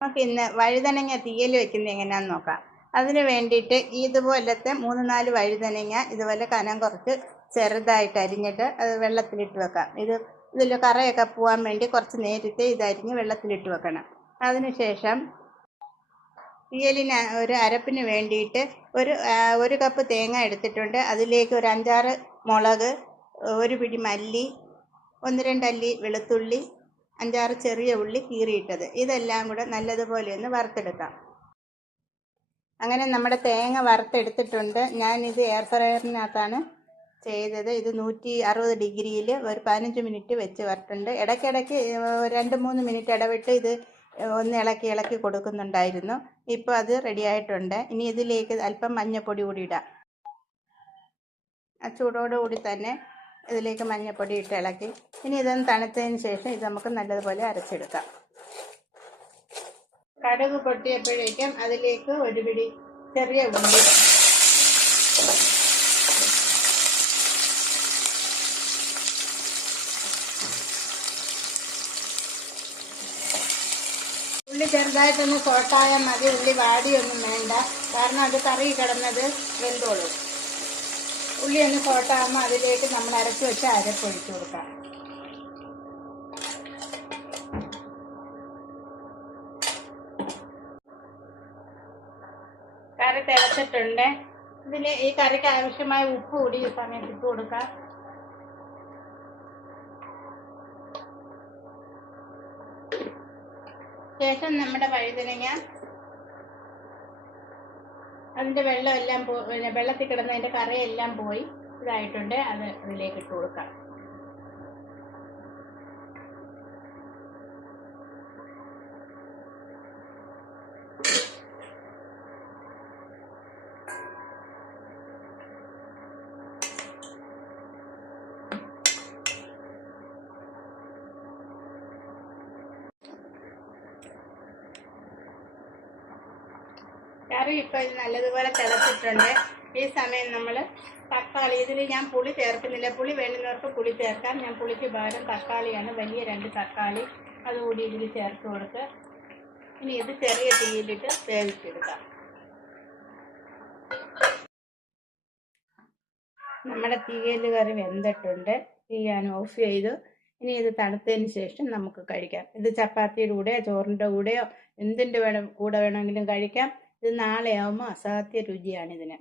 നമുക്ക് ഇന്ന് വഴുതനങ്ങ തീയൽ വെക്കുന്നത് എങ്ങനെയാണെന്ന് നോക്കാം. അതിന് വേണ്ടിയിട്ട് ഇതുപോലത്തെ 3-4 വഴുതനങ്ങ ഇതുപോലെ കനം കുറച്ച് ചെറുതായിട്ട് അരിഞ്ഞിട്ട് അത് വെള്ളത്തിലിട്ട് വെക്കാം. ഇതിൽ കറയൊക്കെ പോകാൻ വേണ്ടി കുറച്ച് നേരത്തെ ഇതരിഞ്ഞ് വെള്ളത്തിലിട്ട് വെക്കണം. അതിനുശേഷം തീയലിന് ഒരു അരപ്പിന് വേണ്ടിയിട്ട് ഒരു കപ്പ് തേങ്ങ എടുത്തിട്ടുണ്ട്. അതിലേക്ക് ഒരു 5-6 മുളക്, ഒരു പിടി മല്ലി, 1-2 അല്ലി വെളുത്തുള്ളി, 5-6 ചെറിയ ഉള്ളി കീറിയിട്ടത്, ഇതെല്ലാം കൂടെ നല്ലതുപോലെ ഒന്ന് വറുത്തെടുക്കാം. അങ്ങനെ നമ്മുടെ തേങ്ങ വറുത്തെടുത്തിട്ടുണ്ട്. ഞാനിത് എയർ ഫ്രയറിനകത്താണ് ചെയ്തത്. ഇത് 160 ഡിഗ്രിയിൽ ഒരു 15 മിനിറ്റ് വെച്ച് വറുത്തുണ്ട്. ഇടയ്ക്കിടയ്ക്ക് 2-3 മിനിറ്റ് ഇടവിട്ട് ഇത് ഒന്ന് ഇളക്കി കൊടുക്കുന്നുണ്ടായിരുന്നു. ഇപ്പോൾ അത് റെഡി ആയിട്ടുണ്ട്. ഇനി ഇതിലേക്ക് അല്പം മഞ്ഞൾപ്പൊടി കൂടി ഇടാം. ആ ചൂടോടുകൂടി തന്നെ ഇതിലേക്ക് മഞ്ഞൾപ്പൊടി ഇട്ട് ഇളക്കി ഇനി ഇതൊന്ന് തണുത്തതിന് ശേഷം ഇത് നമുക്ക് നല്ലതുപോലെ അരച്ചെടുക്കാം. കടുക് പൊട്ടിയപ്പോഴേക്കും അതിലേക്ക് ഒരു പിടി ചെറിയ ഉള്ളി, ഉള്ളി ചെറുതായിട്ടൊന്ന് സോട്ടായാൽ മതി. ഉള്ളി വാടിയൊന്നും വേണ്ട, കാരണം അത് കറി കിടന്നത് വെന്തോളും. ഉള്ളി ഒന്ന് സോട്ടാകുമ്പോൾ അതിലേക്ക് നമ്മൾ അരച്ച് വെച്ച് അരപ്പൊഴിച്ച് കൊടുക്കാം. കറി തിളച്ചിട്ടുണ്ട്. ഈ കറിക്ക് ആവശ്യമായ ഉപ്പ് കൂടി ഈ സമയത്ത് ഇട്ട് കൊടുക്കാം. ശേഷം നമ്മുടെ വഴുതനങ്ങ അതിൻ്റെ വെള്ളമെല്ലാം വെള്ളത്തിൽ കിടന്നതിൻ്റെ കറയെല്ലാം പോയി ഇതായിട്ടുണ്ട്. അത് ഇതിലേക്ക് ഇട്ട് കൊടുക്കാം. കറി ഇപ്പോൾ ഇത് നല്ലതുപോലെ തിളച്ചിട്ടുണ്ട്. ഈ സമയം നമ്മൾ തക്കാളി, ഇതിൽ ഞാൻ പുളി ചേർക്കുന്നില്ല. പുളി വേണ്ടുന്നവർക്ക് പുളി ചേർക്കാം. ഞാൻ പുളിക്ക് പകരം തക്കാളിയാണ്, വലിയ 2 തക്കാളി അതുകൂടി ഇതിൽ ചേർത്ത് കൊടുത്ത് ഇനി ഇത് ചെറിയ തീയിലിട്ട് വേവിച്ചെടുക്കാം. നമ്മുടെ തീയൽ കറി വെന്തിട്ടുണ്ട്. തീ ഞാൻ ഓഫ് ചെയ്തു. ഇനി ഇത് തണുത്തതിന് ശേഷം നമുക്ക് കഴിക്കാം. ഇത് ചപ്പാത്തിയുടെ കൂടെയോ ചോറിൻ്റെ കൂടെയോ എന്തിൻ്റെ കൂടെ വേണമെങ്കിലും കഴിക്കാം. ഇത് നാളെ ആവുമ്പോൾ അസാധ്യ രുചിയാണ് ഇതിന്.